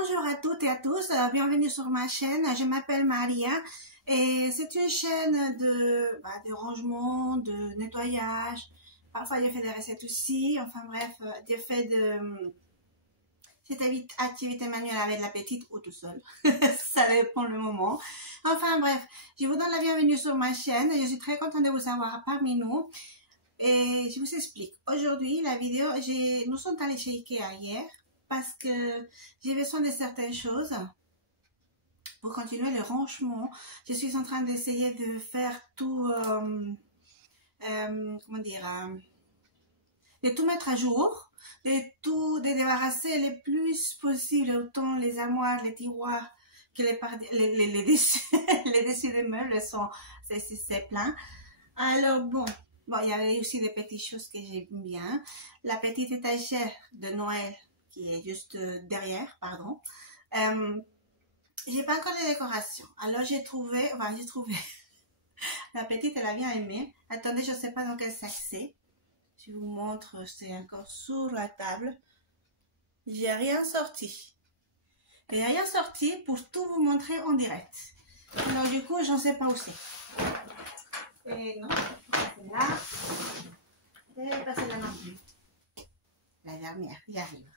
Bonjour à toutes et à tous, bienvenue sur ma chaîne. Je m'appelle Maria et c'est une chaîne de rangement, de nettoyage. Parfois je fais des recettes aussi, enfin bref, je fais de cette activité manuelle avec la petite ou tout seul. Ça dépend le moment. Enfin bref, je vous donne la bienvenue sur ma chaîne. Je suis très contente de vous avoir parmi nous. Et je vous explique. Aujourd'hui, la vidéo, nous sommes allés chez Ikea hier parce que j'ai besoin de certaines choses pour continuer le rangement. Je suis en train d'essayer de faire tout, de tout mettre à jour, de débarrasser le plus possible, autant les armoires, les tiroirs, que les dessus, les dessus des meubles c'est plein. Alors bon, il y avait aussi des petites choses que j'aime bien. La petite étagère de Noël qui est juste derrière, pardon. J'ai pas encore de décoration. Alors j'ai trouvé, la petite, elle a bien aimé. Attendez, je sais pas dans quel sac c'est. Je vous montre, c'est encore sur la table. J'ai rien sorti. J'ai rien sorti pour tout vous montrer en direct. Alors du coup, j'en sais pas où c'est. Et non, c'est là. Et pas celle-là non plus. La dernière, j'arrive.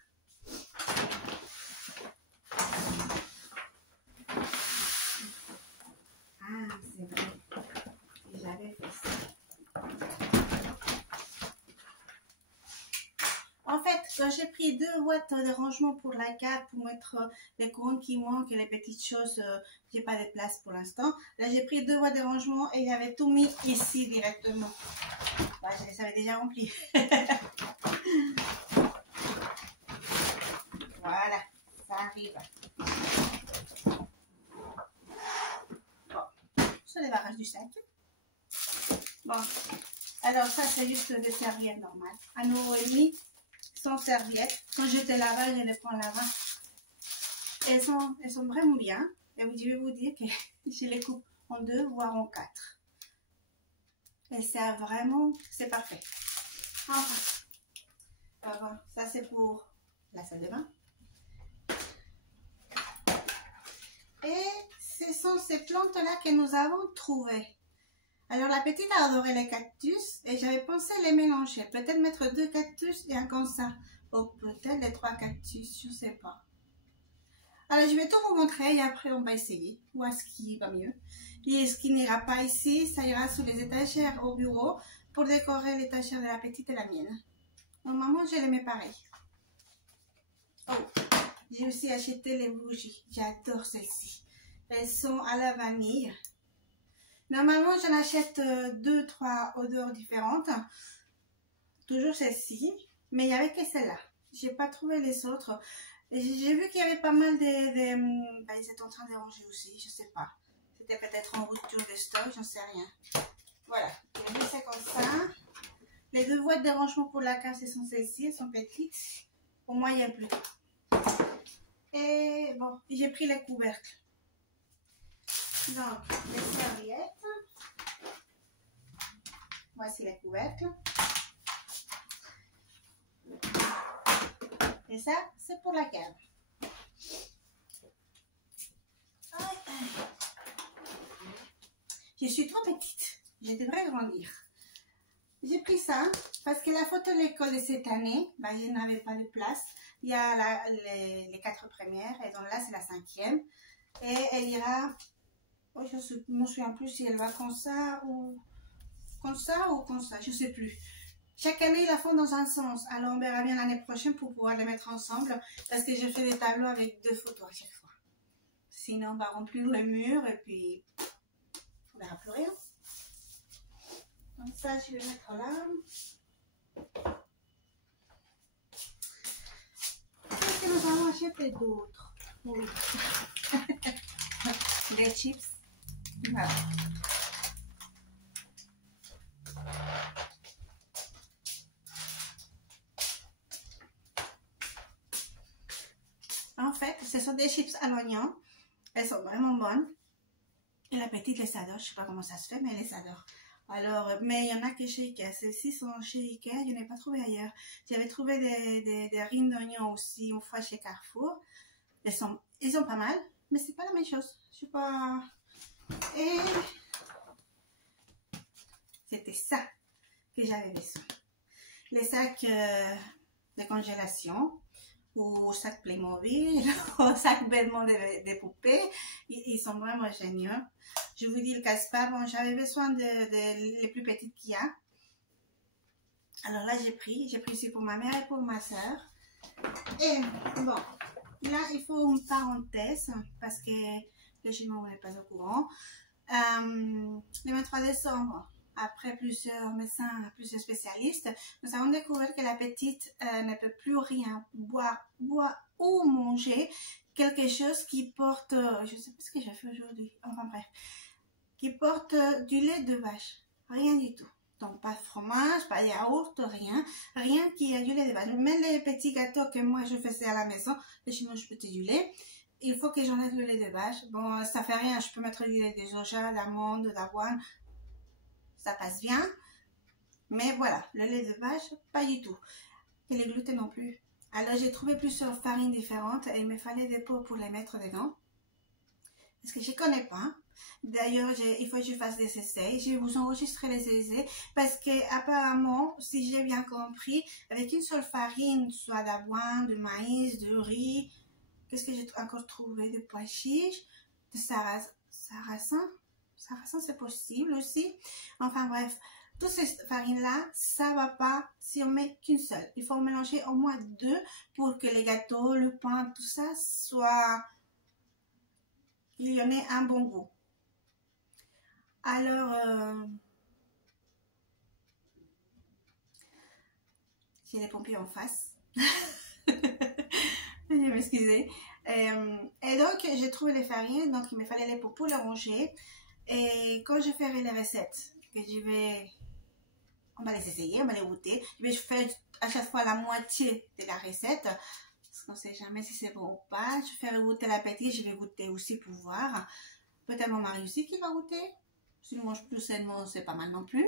Ah, c'est vrai. J'avais fait ça. En fait, quand j'ai pris 2 boîtes de rangement pour la carte, pour mettre les couronnes qui manquent et les petites choses, j'ai pas de place pour l'instant. Là, j'ai pris 2 boîtes de rangement et j'avais tout mis ici directement. Je les avais déjà remplis. Voilà, ça arrive. Bon, je débarrasse du sac. Bon, alors ça c'est juste des serviettes normales. À nouveau demi, sans serviettes. Quand je te lave, je les prends là-bas. Elles sont vraiment bien. Et je vais vous dire que je les coupe en 2, voire en 4. Et ça vraiment, c'est parfait. Enfin, ça c'est pour la salle de bain. Et ce sont ces plantes-là que nous avons trouvées. Alors la petite a adoré les cactus et j'avais pensé les mélanger. Peut-être mettre 2 cactus et un comme ça. Ou peut-être les 3 cactus, je ne sais pas. Alors je vais tout vous montrer et après on va essayer. Voir ce qui va mieux. Et ce qui n'ira pas ici, ça ira sur les étagères au bureau pour décorer l'étagère de la petite et la mienne. Normalement je les mets pareil. Oh, j'ai aussi acheté les bougies. J'adore celles-ci. Elles sont à la vanille. Normalement, j'en achète 2-3 odeurs différentes. Toujours celle-ci. Mais il n'y avait que celle-là. Je n'ai pas trouvé les autres. J'ai vu qu'il y avait pas mal ils étaient en train de ranger aussi. Je ne sais pas. C'était peut-être en rupture de stock. J'en sais rien. Voilà. J'ai mis ça comme ça. Les 2 boîtes de rangement pour la case, ce sont celles-ci. Elles sont petites. Au moyen plutôt. Et bon, j'ai pris les couvercles. Donc, les serviettes. Voici les couvercles. Et ça, c'est pour la cave. Je suis trop petite. Je devrais grandir. J'ai pris ça parce que la photo de l'école de cette année, je n'avais pas de place. Il y a les 4 premières et donc là, c'est la 5e. Et elle ira... Oh, je ne me souviens plus si elle va comme ça ou comme ça, je ne sais plus. Chaque année, ils la font dans un sens. Alors, on verra bien l'année prochaine pour pouvoir les mettre ensemble parce que je fais des tableaux avec 2 photos à chaque fois. Sinon, on va remplir le mur et puis on verra plus rien. Donc ça, je vais mettre là. Qu'est-ce que nous allons acheter d'autres? Oui. Des chips. Voilà. En fait, ce sont des chips à l'oignon. Elles sont vraiment bonnes. Et la petite les adore. Je ne sais pas comment ça se fait, mais elle les adore. Alors, mais il y en a que chez Ikea. Celles-ci sont chez Ikea. Je n'ai pas trouvé ailleurs. J'avais trouvé des rines d'oignon aussi une fois chez Carrefour. Ils sont pas mal, mais c'est pas la même chose. Je sais pas. Et c'était ça que j'avais besoin. Les sacs de congélation, ou sacs Playmobil, ou sacs bêtement des poupées, ils sont vraiment géniaux. Je vous dis le casse-pas, bon, j'avais besoin de les plus petites qu'il y a. Alors là, j'ai pris aussi pour ma mère et pour ma soeur. Et bon, là, il faut une parenthèse, parce que le chinois n'est pas au courant. Le 23 décembre, après plusieurs médecins, plusieurs spécialistes, nous avons découvert que la petite ne peut plus rien boire ou manger quelque chose qui porte, je ne sais pas ce que j'ai fait aujourd'hui, enfin bref, qui porte du lait de vache, rien du tout. Donc pas de fromage, pas de yaourt, rien qui a du lait de vache. Même les petits gâteaux que moi je faisais à la maison, je mange petit du lait. Il faut que j'enlève le lait de vache. Bon, ça fait rien, je peux mettre du lait de soja, d'amande, d'avoine. Ça passe bien. Mais voilà, le lait de vache, pas du tout. Et les gluten non plus. Alors j'ai trouvé plusieurs farines différentes et il me fallait des pots pour les mettre dedans. Parce que je ne connais pas. D'ailleurs, il faut que je fasse des essais. Je vais vous enregistrer les essais. Parce que apparemment, si j'ai bien compris, avec une seule farine, soit d'avoine, de maïs, de riz, qu'est-ce que j'ai encore trouvé? De pois chiches, de sarrasin. Sarrasin, c'est possible aussi. Enfin bref, toutes ces farines-là, ça ne va pas si on met qu'une seule. Il faut mélanger au moins 2 pour que les gâteaux, le pain, tout ça soit... il y en ait un bon goût. Alors, j'ai les pompiers en face. Je vais m'excuser. Et donc, j'ai trouvé les farines, donc il me fallait les pots pour les ranger. Et quand je ferai les recettes, que on va les essayer, on va les goûter. Je vais faire à chaque fois la moitié de la recette. Parce qu'on ne sait jamais si c'est bon ou pas. Je ferai goûter la petite, je vais goûter aussi pour voir. Peut-être mon mari aussi qui va goûter. Si on mange plus sainement, c'est pas mal non plus.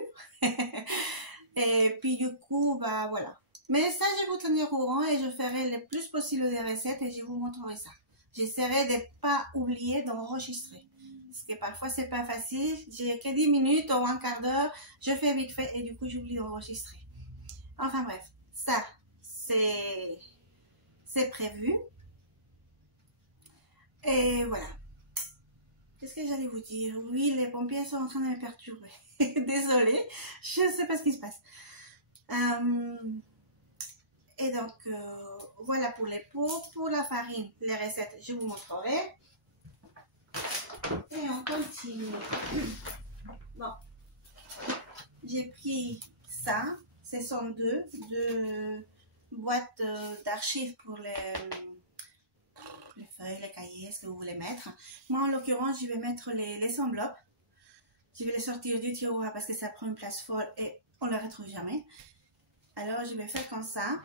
Et puis du coup, bah voilà. Mais ça, je vais vous tenir au courant et je ferai le plus possible des recettes et je vous montrerai ça. J'essaierai de ne pas oublier d'enregistrer. Parce que parfois, c'est pas facile. J'ai que 10 minutes ou un quart d'heure. Je fais vite fait et du coup, j'oublie d'enregistrer. Enfin bref, ça, c'est prévu. Et voilà. Qu'est-ce que j'allais vous dire? Oui, les pompiers sont en train de me perturber. Désolée, je ne sais pas ce qui se passe. Et donc, voilà pour les pots. Pour la farine, les recettes, je vous montrerai. Et on continue. Bon, j'ai pris ça. Ce sont deux boîtes d'archives pour les feuilles, les cahiers, ce que vous voulez mettre. Moi, en l'occurrence, je vais mettre les enveloppes. Je vais les sortir du tiroir parce que ça prend une place folle et on ne les retrouve jamais. Alors, je vais faire comme ça.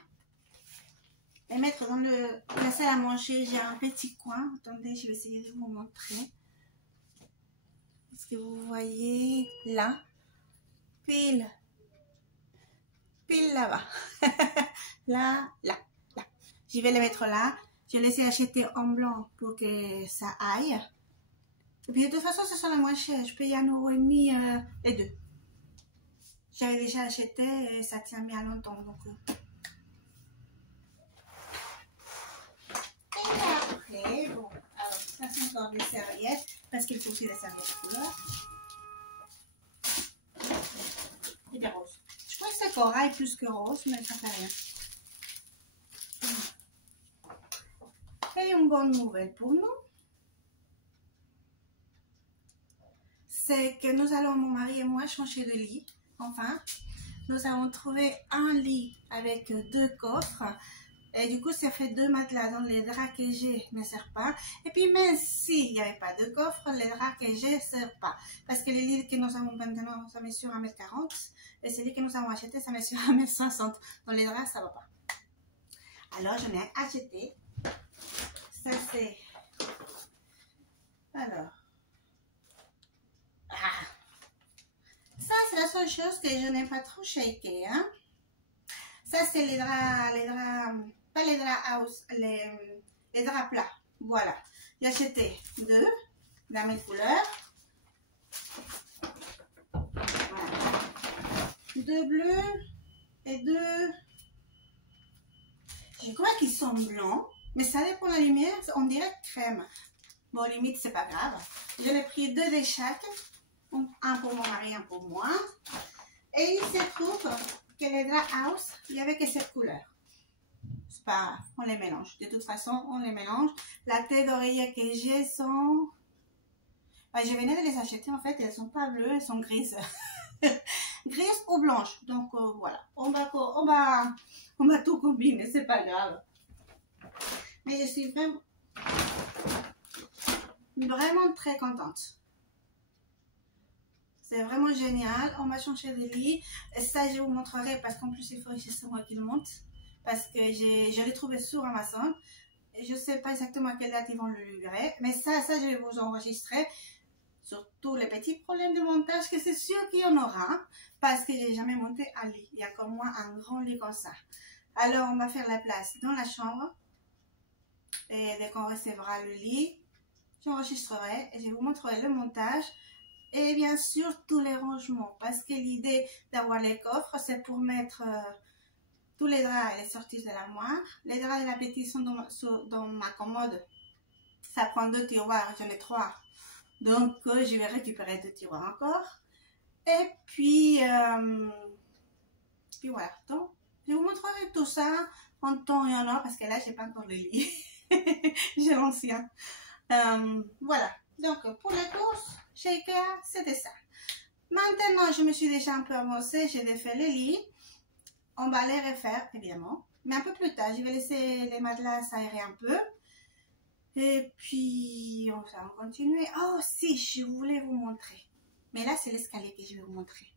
Et mettre dans la salle à manger, j'ai un petit coin. Attendez, je vais essayer de vous montrer. Est-ce que vous voyez là? Pile là-bas. là. Je vais les mettre là. Je les ai achetés en blanc pour que ça aille. Et puis de toute façon, ce sont les moins chers. Je paye 1,50 € les deux. J'avais déjà acheté et ça tient bien longtemps. Donc, et après, bon, alors ça c'est encore des serviettes parce qu'il faut aussi des serviettes de couleur. Et des roses. Je crois que c'est corail plus que rose, mais ça fait rien. Et une bonne nouvelle pour nous, c'est que nous allons, mon mari et moi, changer de lit. Enfin, nous avons trouvé un lit avec 2 coffres. Et du coup, ça fait 2 matelas. Donc, les draps que j'ai ne servent pas. Et puis, même s'il n'y avait pas de coffre, les draps que j'ai ne servent pas. Parce que les lits que nous avons maintenant, ça mesure 1,40 m. Et celui que nous avons acheté, ça mesure 1,60 m. Donc, les draps, ça ne va pas. Alors, j'en ai acheté. Ça, c'est... Alors... Ah. Ça, c'est la seule chose que je n'ai pas trop shaké. Hein? Ça, c'est les draps... pas les draps house, les draps plats. Voilà. J'ai acheté deux de la même couleur. Voilà. Deux bleus et deux... Je crois qu'ils sont blancs, mais ça dépend de la lumière, on dirait crème. Bon, limite, c'est pas grave. J'en ai pris deux de chaque. Un pour mon mari, un pour moi. Et il se trouve que les draps house, il n'y avait que cette couleur. C'est pas, on les mélange. De toute façon, on les mélange. La tête d'oreiller que j'ai sont... je venais de les acheter, en fait, elles sont pas bleues, elles sont grises. Grises ou blanches. Donc, voilà. On va tout combiner, c'est pas grave. Mais je suis vraiment très contente. C'est vraiment génial. On va changer de lit. Et ça, je vous montrerai parce qu'en plus, il faut que c'est moi qui le monte. Parce que je l'ai trouvé sur Amazon. Je ne sais pas exactement à quelle date ils vont le livrer. Mais ça, je vais vous enregistrer. Surtout les petits problèmes de montage que c'est sûr qu'il y en aura. Parce que j'ai jamais monté un lit. Il y a comme moi un grand lit comme ça. Alors, on va faire la place dans la chambre. Et dès qu'on recevra le lit, j'enregistrerai et je vous montrerai le montage. Et bien sûr, tous les rangements. Parce que l'idée d'avoir les coffres, c'est pour mettre tous les draps et les sorties de l'armoire. Les draps de la petite sont dans ma commode. Ça prend 2 tiroirs, j'en ai 3. Donc, je vais récupérer 2 tiroirs encore. Et puis voilà. Donc, je vous montrerai tout ça en temps et en heure. Parce que là, j'ai pas encore le lit. J'ai l'ancien. Voilà. Donc, pour les courses, chez Ikea, c'était ça. Maintenant, je me suis déjà un peu avancée. J'ai défait les lits. On va les refaire, évidemment. Mais un peu plus tard. Je vais laisser les matelas s'aérer un peu. Et puis, on va continuer. Oh, si, je voulais vous montrer. Mais là, c'est l'escalier que je vais vous montrer.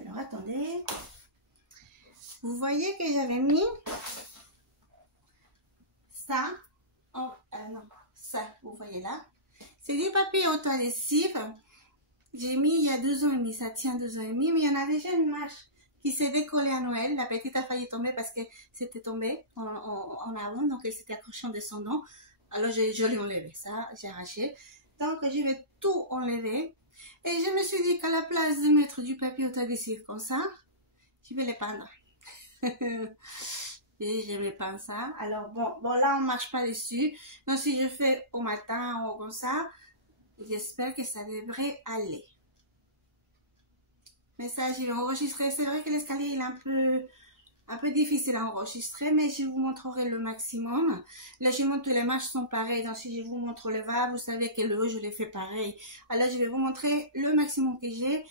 Alors, attendez. Vous voyez que j'avais mis ça. Oh, non. Ça, vous voyez là. C'est du papier auto-adhésif. J'ai mis il y a 2 ans et demi. Ça tient 2 ans et demi. Mais il y en a déjà une marche qui s'est décollée à Noël. La petite a failli tomber parce que c'était tombé en avant. Donc, elle s'était accrochée en descendant. Alors, je l'ai enlevé. Ça, j'ai arraché. Donc, je vais tout enlever. Et je me suis dit qu'à la place de mettre du papier auto-adhésif comme ça, je vais les peindre. Et je vais peindre ça. Alors, bon, là, on marche pas dessus. Donc, si je fais au matin ou comme ça, j'espère que ça devrait aller. Mais ça, je vais enregistrer. C'est vrai que l'escalier, il est un peu difficile à enregistrer, mais je vous montrerai le maximum. Là, je montre que les marches sont pareilles. Donc, si je vous montre le bas, vous savez que le haut, je l'ai fait pareil. Alors, je vais vous montrer le maximum que j'ai.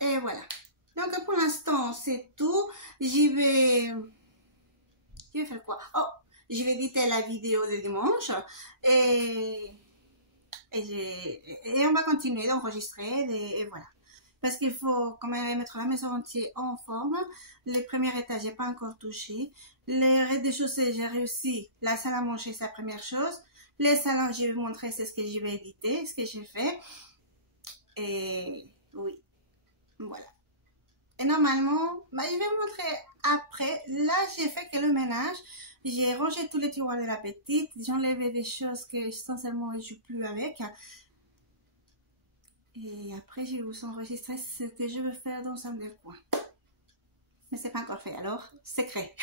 Et voilà. Donc, pour l'instant, c'est tout. Je vais faire quoi? Oh, je vais éditer la vidéo de dimanche. Et on va continuer d'enregistrer. Et voilà. Parce qu'il faut quand même mettre la maison entière en forme. Les premiers étages, j'ai pas encore touché. Les rez-de-chaussée, j'ai réussi. La salle à manger, c'est la première chose. Les salons, je vais vous montrer, c'est ce que je vais éditer, ce que j'ai fait. Et oui, voilà. Et normalement, je vais vous montrer après. Là, j'ai fait que le ménage. J'ai rangé tous les tiroirs de la petite. J'ai enlevé des choses que sincèrement, je ne joue plus avec. Et après, je vais vous enregistrer ce que je veux faire dans un des coins. Mais c'est pas encore fait, alors secret.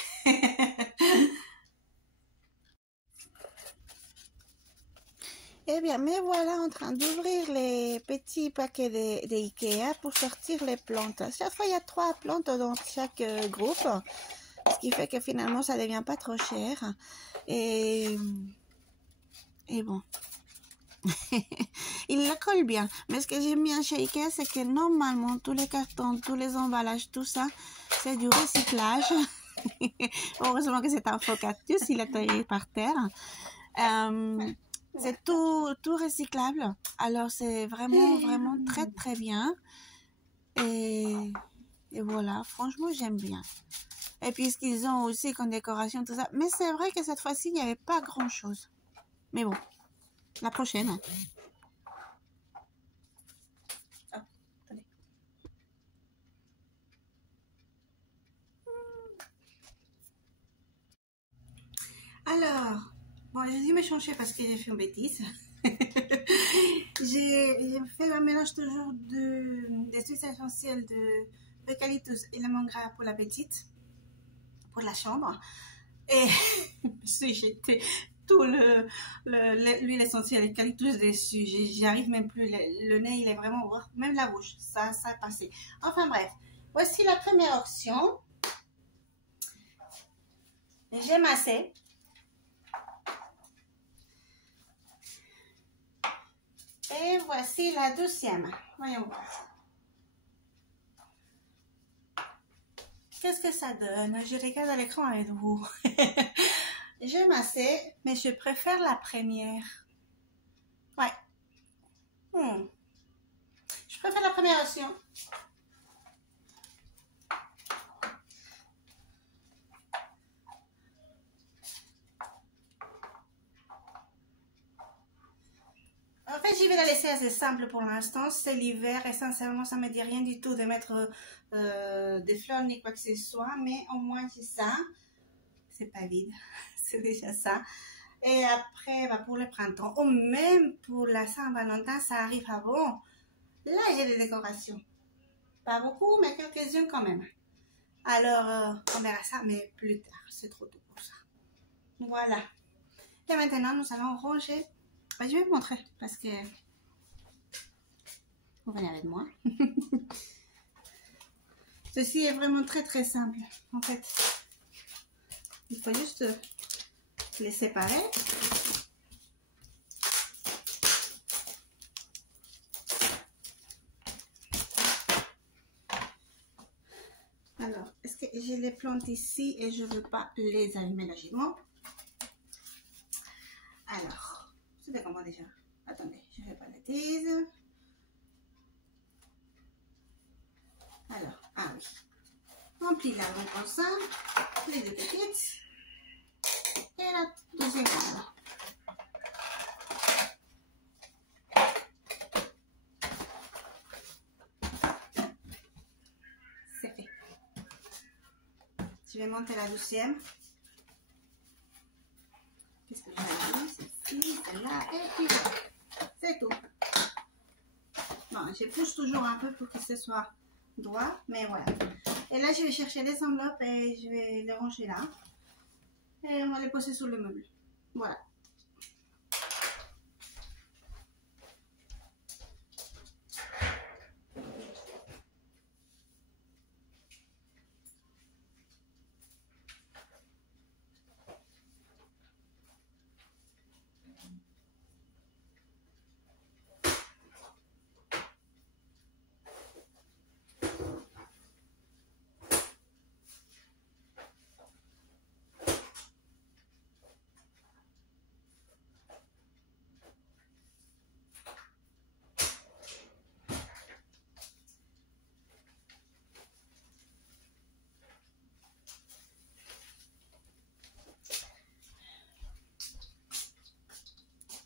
Eh bien, me voilà en train d'ouvrir les petits paquets de Ikea pour sortir les plantes. Chaque fois, il y a 3 plantes dans chaque groupe. Ce qui fait que finalement, ça ne devient pas trop cher. Et bon. Il la colle bien. Mais ce que j'aime bien chez Ikea, c'est que normalement, tous les cartons, tous les emballages, tout ça, c'est du recyclage. Heureusement que c'est un faux cactus, il est tombé par terre. C'est tout recyclable. Alors, c'est vraiment très, très bien. Et voilà, franchement, j'aime bien. Et puis, ce qu'ils ont aussi comme décoration, tout ça. Mais c'est vrai que cette fois-ci, il n'y avait pas grand-chose. Mais bon, la prochaine. Alors, bon, j'ai dû me changer parce que j'ai fait une bêtise. J'ai fait un mélange toujours des huiles essentielles d'eucalyptus et lemongrass pour la petite, pour la chambre. Et j'ai jeté tout l'huile essentielle d'eucalyptus dessus. J'y arrive même plus. Le nez, il est vraiment... Même la bouche, ça a passé. Enfin bref, voici la première option. J'ai massé. Et voici la deuxième. Voyons voir. Qu'est-ce que ça donne? Je regarde à l'écran avec vous. J'ai massé, mais je préfère la première. Ouais. Je préfère la première option. En fait, j'y vais la laisser assez simple pour l'instant. C'est l'hiver et sincèrement, ça ne me dit rien du tout de mettre des fleurs ni quoi que ce soit. Mais au moins, j'ai ça. C'est pas vide. C'est déjà ça. Et après, bah, pour le printemps, ou même pour la Saint-Valentin, ça arrive avant. Là, j'ai des décorations. Pas beaucoup, mais quelques-unes quand même. Alors, on verra ça, mais plus tard. C'est trop tôt pour ça. Voilà. Et maintenant, nous allons ranger. Bah, je vais vous montrer parce que vous venez avec moi. Ceci est vraiment très très simple. En fait, il faut juste les séparer. Alors, est-ce que j'ai les plantes ici et je ne veux pas les allumer logiquement? Alors, c'était comment déjà? Attendez, je ne fais pas la bêtise. Alors, ah oui. On plie la longue comme ça, les deux petites et la deuxième grande. C'est fait. Je vais monter la deuxième. Qu'est-ce que j'ai dit? Celle-ci, celle-là, et puis voilà. C'est tout. Bon, je pousse toujours un peu pour que ce soit droit, mais voilà. Et là, je vais chercher les enveloppes et je vais les ranger là. Et on va les poser sur le meuble. Voilà.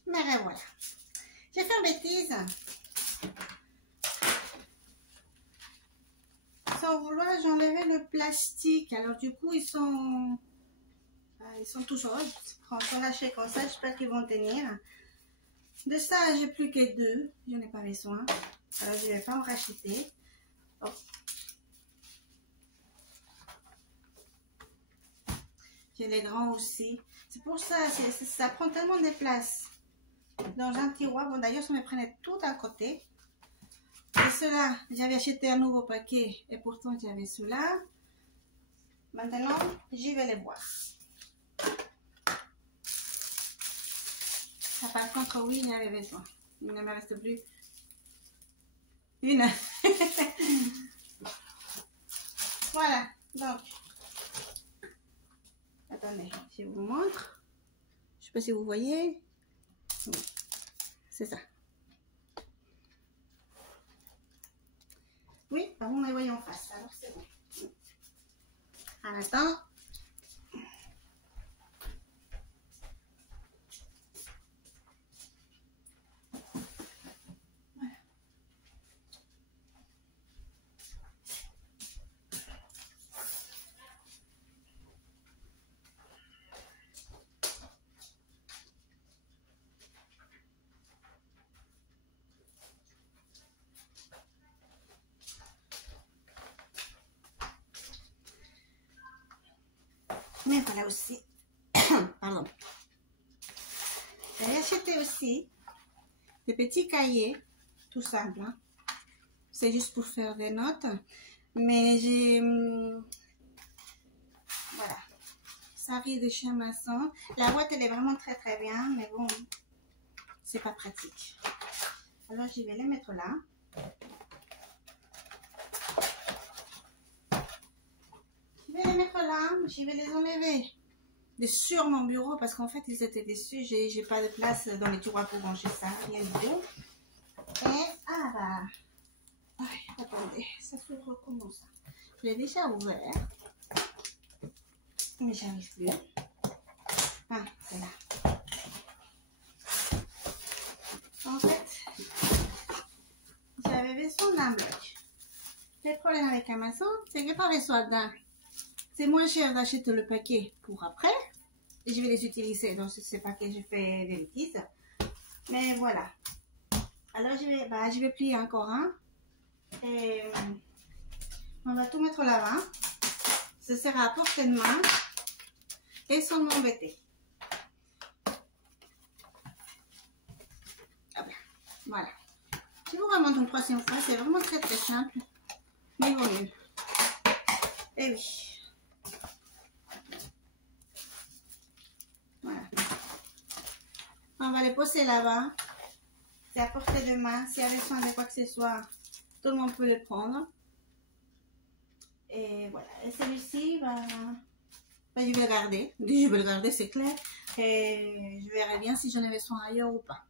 Mais voilà. J'ai fait une bêtise. Sans vouloir, j'ai enlevé le plastique. Alors du coup, ils sont tout jaunes. Quand on lâche comme ça, j'espère qu'ils vont tenir. De ça, j'ai plus que 2. Je n'ai pas besoin. Alors je ne vais pas en racheter. Oh. J'ai les grands aussi. C'est pour ça, ça prend tellement de place dans un tiroir. Bon, d'ailleurs, ça me prenait tout à côté. Et cela, j'avais acheté un nouveau paquet et pourtant j'avais cela. Maintenant, j'y vais les voir. Ça, par contre, oui, j'avais besoin. Il ne me reste plus une. Voilà, donc. Attendez, je vous montre. Je ne sais pas si vous voyez. C'est ça. Oui, par contre, on les voit en face. Alors, c'est bon. En attendant. Mais voilà aussi. Pardon. J'ai acheté aussi des petits cahiers, tout simple. Hein. C'est juste pour faire des notes. Mais j'ai... voilà. Ça arrive de chez Amazon. La boîte, elle est vraiment très très bien. Mais bon, c'est pas pratique. Alors, je vais les mettre là. Je vais les mettre là. Je vais les enlever sur mon bureau parce qu'en fait, ils étaient déçus. J'ai pas de place dans les tiroirs pour ranger ça. Rien du tout. Et, ah bah... ay, attendez, ça s'ouvre comment ça? Je l'ai déjà ouvert. Mais j'arrive plus. Ah, c'est là. En fait, j'avais besoin d'un bloc. Le problème avec Amazon, c'est que par les soins d'un, c'est moins cher d'acheter le paquet pour après. Et je vais les utiliser dans ce paquet, je fais des bêtises. Mais voilà. Alors je vais plier encore un. Et on va tout mettre là-bas. Ce sera à portée de main. Et sans m'embêter. Voilà. Je vous remonte une troisième fois. C'est vraiment très très simple. Mais il vaut mieux. Et oui. Voilà. On va les poser là-bas. C'est à portée de main. S'il y a besoin de quoi que ce soit, tout le monde peut le prendre. Et voilà. Et celui-ci, je vais le garder. Je vais le garder, c'est clair. Et je verrai bien si j'en ai besoin ailleurs ou pas.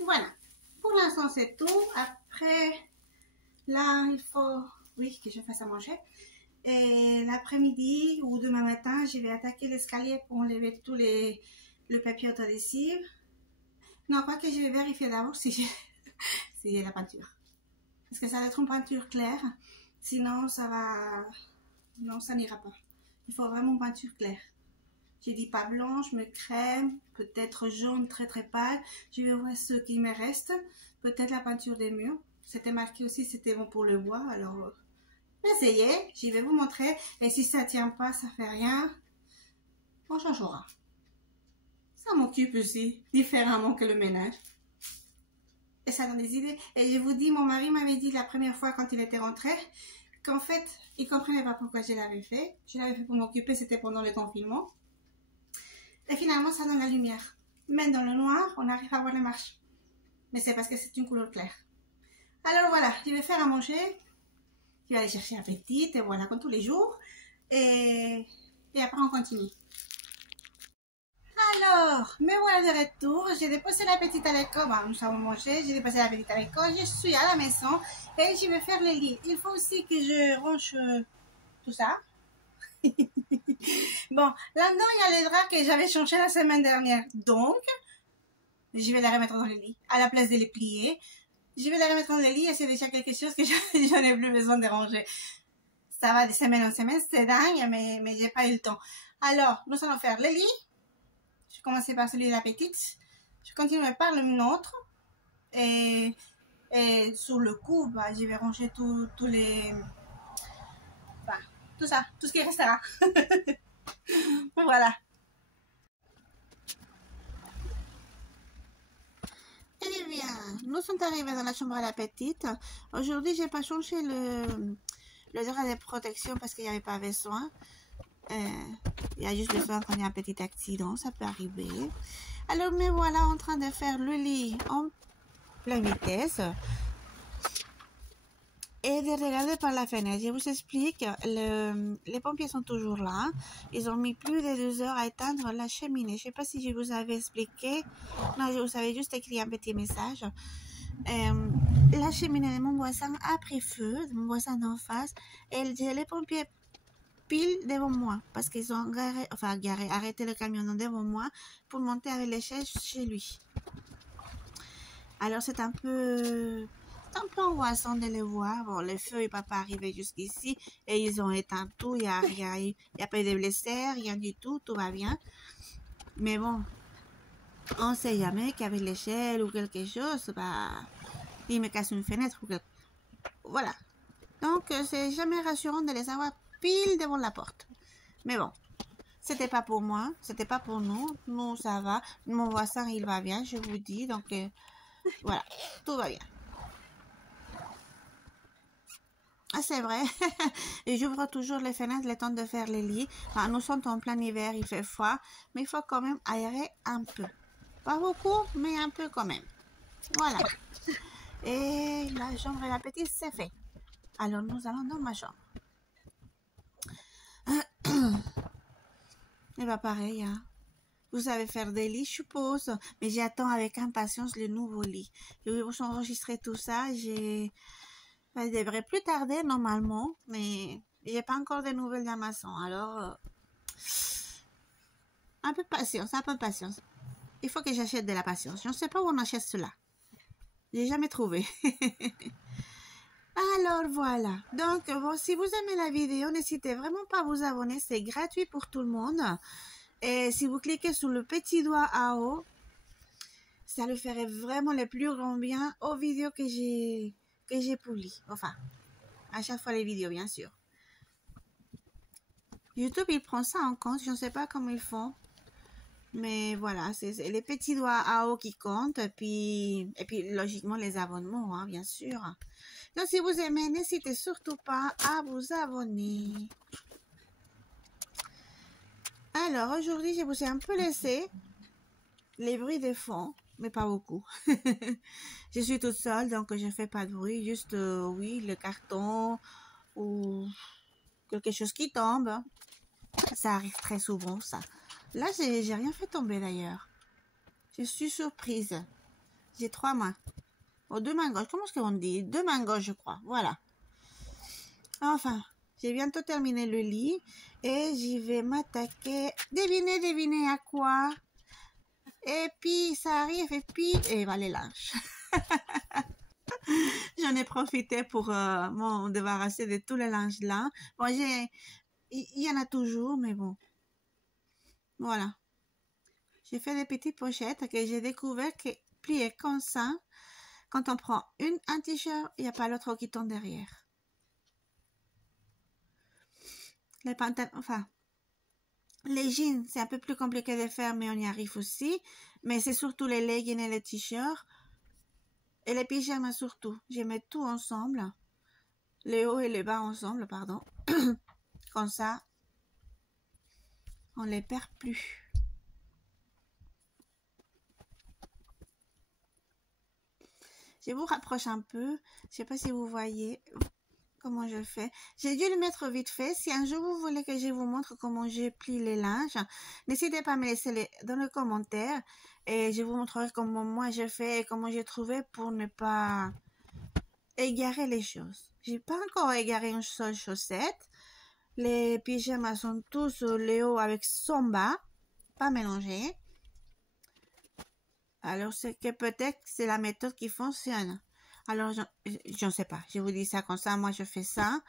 Voilà, pour l'instant c'est tout. Après, là il faut, oui, que je fasse à manger. Et l'après-midi ou demain matin, je vais attaquer l'escalier pour enlever tout le papier autoadhésif. Non, quoi que je vais vérifier d'abord si j'ai la peinture. Parce que ça va être une peinture claire, sinon ça va, non ça n'ira pas. Il faut vraiment une peinture claire. Je dis pas blanche, mais crème, peut-être jaune très très pâle. Je vais voir ce qui me reste. Peut-être la peinture des murs. C'était marqué aussi, c'était bon pour le bois. Alors, essayez. Je vais vous montrer. Et si ça tient pas, ça fait rien. On changera. Ça m'occupe aussi, différemment que le ménage. Et ça donne des idées. Et je vous dis, mon mari m'avait dit la première fois quand il était rentré, qu'en fait, il comprenait pas pourquoi je l'avais fait. Je l'avais fait pour m'occuper, c'était pendant le confinement. Et finalement, ça donne la lumière. Même dans le noir, on arrive à voir les marches. Mais c'est parce que c'est une couleur claire. Alors voilà, je vais faire à manger. Je vais aller chercher la petite, et voilà, comme tous les jours. Et après, on continue. Alors, me voilà de retour. J'ai déposé la petite à l'école. Bon, nous avons mangé. J'ai déposé la petite à l'école. Je suis à la maison. Et je vais faire les lits. Il faut aussi que je range tout ça. Bon, là-dedans, il y a les draps que j'avais changés la semaine dernière. Donc, je vais les remettre dans le lit. À la place de les plier, je vais les remettre dans le lit et c'est déjà quelque chose que j'en ai plus besoin de ranger. Ça va de semaine en semaine, c'est dingue, mais j'ai pas eu le temps. Alors, nous allons faire le lit. Je commençais par celui de la petite. Je continuerai par le nôtre. Et sur le coup, je vais ranger tous les... tout ça, tout ce qui restera. Voilà. Eh bien, nous sommes arrivés dans la chambre à la petite. Aujourd'hui, j'ai pas changé le drap de protection parce qu'il n'y avait pas besoin. Il y a juste besoin quand il y a un petit accident, ça peut arriver. Alors, me voilà en train de faire le lit en pleine vitesse. et de regarder par la fenêtre. Je vous explique, les pompiers sont toujours là. Ils ont mis plus de 2 heures à éteindre la cheminée. Je ne sais pas si je vous avais expliqué. Non, je vous avais juste écrit un petit message. La cheminée de mon voisin a pris feu, de mon voisin d'en face, et les pompiers pile devant moi, parce qu'ils ont arrêté le camion devant moi pour monter avec l'échelle chez lui. Alors c'est un peu angoissant de les voir. Bon, le feu n'est pas arrivé jusqu'ici et ils ont éteint tout. Il n'y a pas de blessés, rien du tout, tout va bien. Mais bon, on ne sait jamais qu'avec l'échelle ou quelque chose, bah, il me casse une fenêtre ou quelque... Voilà. Donc, c'est jamais rassurant de les avoir pile devant la porte. Mais bon, c'était pas pour moi, c'était pas pour nous. Nous, ça va. Mon voisin, il va bien, je vous dis. Donc, voilà, tout va bien. Ah, c'est vrai. Et j'ouvre toujours les fenêtres le temps de faire les lits. Enfin, nous sommes en plein hiver, il fait froid, mais il faut quand même aérer un peu. Pas beaucoup, mais un peu quand même. Voilà. Et la chambre et la petite, c'est fait. Alors, nous allons dans ma chambre. Et bah pareil, hein. Vous savez faire des lits, je suppose. Mais j'attends avec impatience le nouveau lit. Je vais vous enregistrer tout ça. Ça devrait plus tarder normalement, mais j'ai pas encore de nouvelles d'Amazon. Alors, un peu de patience, un peu de patience. Il faut que j'achète de la patience. Je ne sais pas où on achète cela. J'ai jamais trouvé. Alors voilà. Donc, bon, si vous aimez la vidéo, n'hésitez vraiment pas à vous abonner. C'est gratuit pour tout le monde. Et si vous cliquez sur le petit doigt en haut, ça lui ferait vraiment le plus grand bien aux vidéos que j'ai publiées. Enfin, à chaque fois les vidéos, bien sûr. YouTube, il prend ça en compte. Je ne sais pas comment ils font. Mais voilà, c'est les petits doigts en haut qui comptent. Et puis logiquement, les abonnements, hein, bien sûr. Donc, si vous aimez, n'hésitez surtout pas à vous abonner. Alors, aujourd'hui, je vous ai un peu laissé les bruits de fond, mais pas beaucoup. Je suis toute seule, donc je ne fais pas de bruit. Juste, oui, le carton ou quelque chose qui tombe. Ça arrive très souvent, ça. Là, j'ai rien fait tomber, d'ailleurs. Je suis surprise. J'ai 3 mains. Oh, 2 mains gauches. Comment est-ce qu'on dit? 2 mains gauches, je crois. Voilà. Enfin, j'ai bientôt terminé le lit et j'y vais m'attaquer. Devinez à quoi? Et puis, ça arrive et puis... Et voilà les linges. J'en ai profité pour m'en débarrasser de tous les linges là. Bon, il y en a toujours, mais bon. Voilà. J'ai fait des petites pochettes que j'ai découvert que pliées comme ça, quand on prend un t-shirt, il n'y a pas l'autre qui tombe derrière. Les pantalons, enfin, les jeans, c'est un peu plus compliqué de faire, mais on y arrive aussi. Mais c'est surtout les leggings et les t-shirts. Et les pyjamas surtout. Je mets tout ensemble. Les hauts et les bas ensemble, pardon. Comme ça, on les perd plus. Je vous rapproche un peu. Je sais pas si vous voyez comment je fais. J'ai dû le mettre vite fait. Si un jour vous voulez que je vous montre comment je plie les linges, n'hésitez pas à me laisser dans les commentaires et je vous montrerai comment moi je fais et comment j'ai trouvé pour ne pas égarer les choses. J'ai pas encore égaré une seule chaussette. Les pyjamas sont tous les hauts avec son bas, pas mélangés. Alors c'est que peut-être c'est la méthode qui fonctionne. Alors je ne sais pas, je vous dis ça comme ça, moi je fais ça.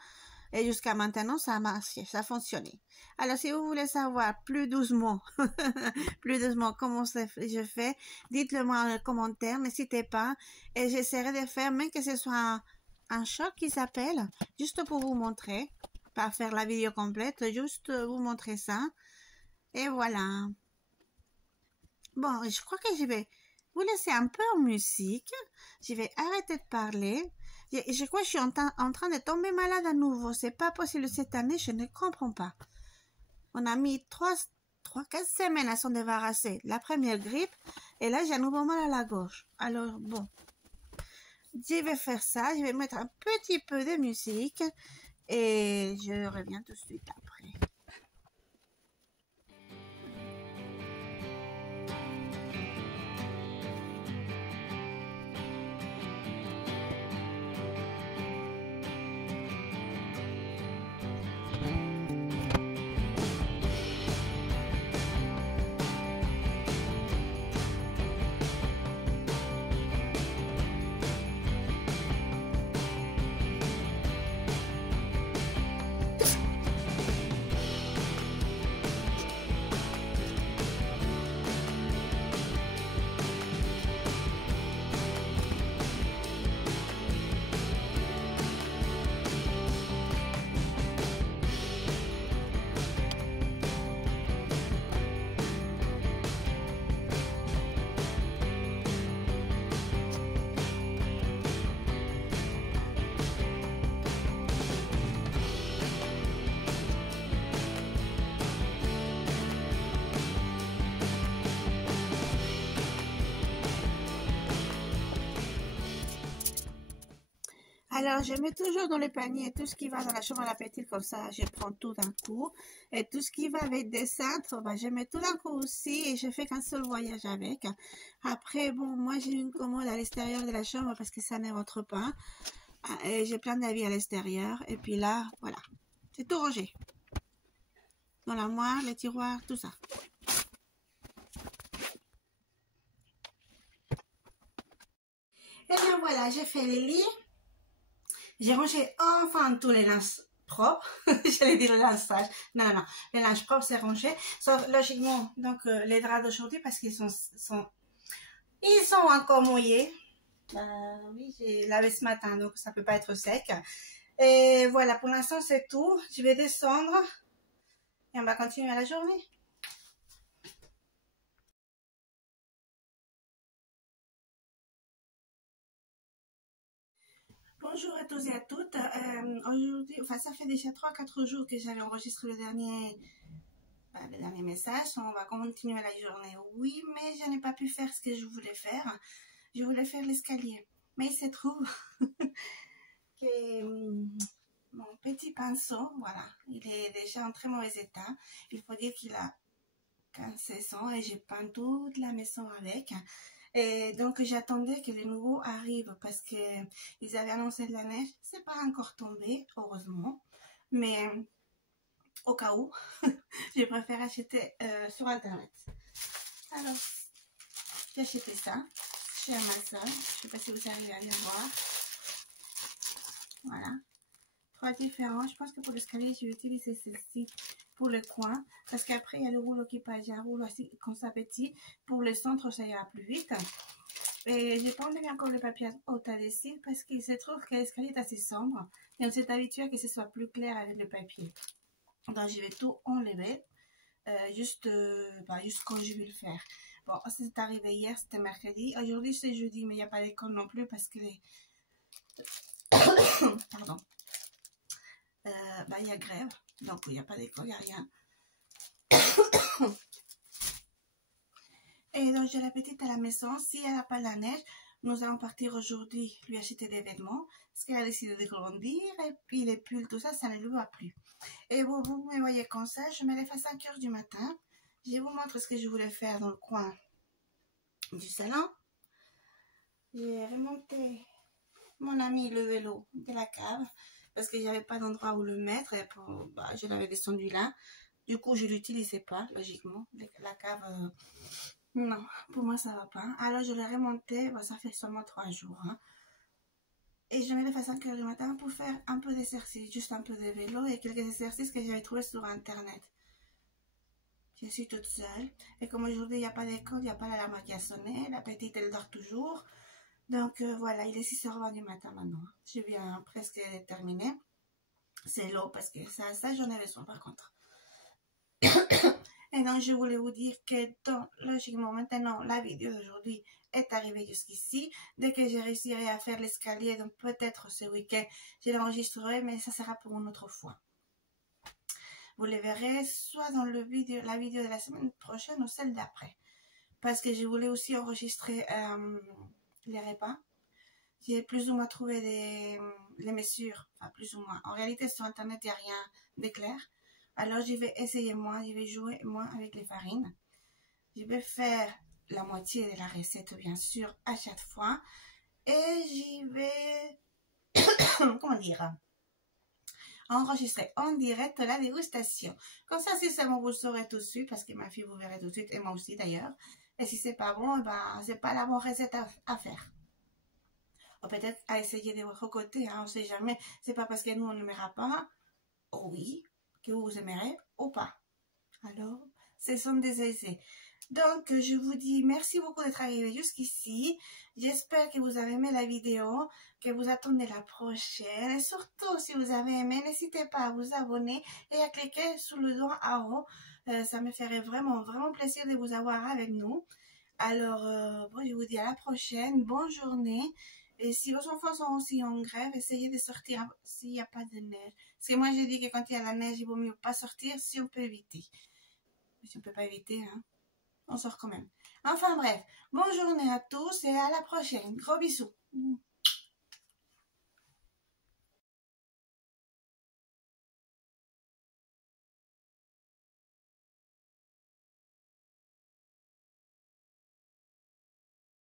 Et jusqu'à maintenant, ça a marché, ça a fonctionné. Alors, si vous voulez savoir plus doucement, plus doucement comment je fais, dites-le moi en commentaire, n'hésitez pas. Et j'essaierai de faire, même que ce soit un short qui s'appelle, juste pour vous montrer, pas faire la vidéo complète, juste vous montrer ça. Et voilà. Bon, je crois que je vais vous laisser un peu en musique. Je vais arrêter de parler. Je crois que je suis en train de tomber malade à nouveau. C'est pas possible cette année, je ne comprends pas. On a mis 4 semaines à s'en débarrasser. La première grippe, et là j'ai un nouveau mal à la gorge. Alors bon, je vais faire ça. Je vais mettre un petit peu de musique et je reviens tout de suite après. Alors, je mets toujours dans le panier tout ce qui va dans la chambre à la petite, comme ça, je prends tout d'un coup. Et tout ce qui va avec des cintres, bah, je mets tout d'un coup aussi et je fais qu'un seul voyage avec. Après, bon, moi, j'ai une commode à l'extérieur de la chambre parce que ça ne rentre pas. Et j'ai plein d'habits à l'extérieur. Et puis là, voilà, c'est tout rangé. Dans l'armoire, les tiroirs, tout ça. Et bien voilà, j'ai fait les lits. J'ai rangé enfin tous les linges propres. J'allais dire le linge sale. Non, non, non. Les linges propres, c'est rangé. Sauf, logiquement, donc, les draps d'aujourd'hui, parce qu'ils sont encore mouillés. Oui, j'ai lavé ce matin, donc ça peut pas être sec. Et voilà, pour l'instant, c'est tout. Je vais descendre et on va continuer la journée. Bonjour à tous et à toutes. Aujourd'hui, enfin, ça fait déjà 3-4 jours que j'avais enregistré le dernier message. On va continuer la journée. Oui, mais je n'ai pas pu faire ce que je voulais faire. Je voulais faire l'escalier. Mais il se trouve que mon petit pinceau, voilà, il est déjà en très mauvais état. Il faut dire qu'il a 15 ans et j'ai peint toute la maison avec. Et donc j'attendais que les nouveaux arrivent parce que ils avaient annoncé de la neige. C'est pas encore tombé, heureusement. Mais au cas où, je préfère acheter sur internet. Alors, j'ai acheté ça chez Amazon. Je sais pas si vous arrivez à le voir. Voilà. 3 différents. Je pense que pour l'escalier, je vais utiliser celle-ci pour le coin. Parce qu'après, il y a le rouleau qui passe. J'ai un rouleau assez comme ça petit. Pour le centre, ça ira plus vite. Et j'ai pas enlevé encore le papier haute adhésif parce qu'il se trouve que l'escalier est assez sombre. Et on s'est habitué à que ce soit plus clair avec le papier. Donc, je vais tout enlever. Juste quand je vais le faire. Bon, c'est arrivé hier, c'était mercredi. Aujourd'hui, c'est jeudi, mais il n'y a pas d'école non plus parce que les... Pardon. Il y a grève, donc il n'y a pas d'école, il n'y a rien. Et donc, j'ai la petite à la maison. Si elle n'a pas la neige, nous allons partir aujourd'hui lui acheter des vêtements parce qu'elle a décidé de grandir et puis les pulls, tout ça, ça ne lui va plus. Et vous me voyez comme ça, je me lève à 5 h du matin. Je vous montre ce que je voulais faire dans le coin du salon. J'ai remonté mon ami le vélo de la cave parce que j'avais pas d'endroit où le mettre et je l'avais descendu là. Du coup, je l'utilisais pas, logiquement. La cave, non, pour moi, ça va pas. Alors, je l'ai remonté, ça fait seulement 3 jours. Hein. Et je me lève à 5 h du matin pour faire un peu d'exercice, juste un peu de vélo et quelques exercices que j'avais trouvés sur Internet. Je suis toute seule. Et comme aujourd'hui, il n'y a pas d'école, il n'y a pas l'alarme qui a sonné. La petite, elle dort toujours. Donc, voilà, il est 6h20 du matin maintenant. Je viens presque terminer. C'est long parce que ça j'en ai besoin par contre. Et donc, je voulais vous dire que logiquement, maintenant, la vidéo d'aujourd'hui est arrivée jusqu'ici. Dès que j'ai réussi à faire l'escalier, donc peut-être ce week-end, je l'enregistrerai, mais ça sera pour une autre fois. Vous les verrez soit dans la vidéo de la semaine prochaine ou celle d'après. Parce que je voulais aussi enregistrer les repas. j'ai plus ou moins trouvé les mesures, enfin plus ou moins. En réalité, sur Internet, il n'y a rien d'éclair. Alors, je vais essayer moi, je vais jouer moi avec les farines. Je vais faire la moitié de la recette, bien sûr, à chaque fois. Et j'y vais, comment dire, enregistrer en direct la dégustation. Comme ça, si c'est bon, vous le saurez tout de suite, parce que ma fille vous verrez tout de suite, et moi aussi d'ailleurs. Et si c'est pas bon, ben, c'est pas la bonne recette à faire. Ou peut-être à essayer de votre côté, hein, on sait jamais. C'est pas parce que nous, on n'aimera pas, oui, que vous aimerez ou pas. Alors, ce sont des essais. Donc, je vous dis merci beaucoup d'être arrivé jusqu'ici. J'espère que vous avez aimé la vidéo, que vous attendez la prochaine. Et surtout, si vous avez aimé, n'hésitez pas à vous abonner et à cliquer sur le doigt en haut. Ça me ferait vraiment, vraiment plaisir de vous avoir avec nous. Alors, bon, je vous dis à la prochaine. Bonne journée. Et si vos enfants sont aussi en grève, essayez de sortir s'il n'y a pas de neige. Parce que moi, j'ai dit que quand il y a la neige, il vaut mieux pas sortir si on peut éviter. Mais si on peut pas éviter, hein, on sort quand même. Enfin bref, bonne journée à tous et à la prochaine. Gros bisous.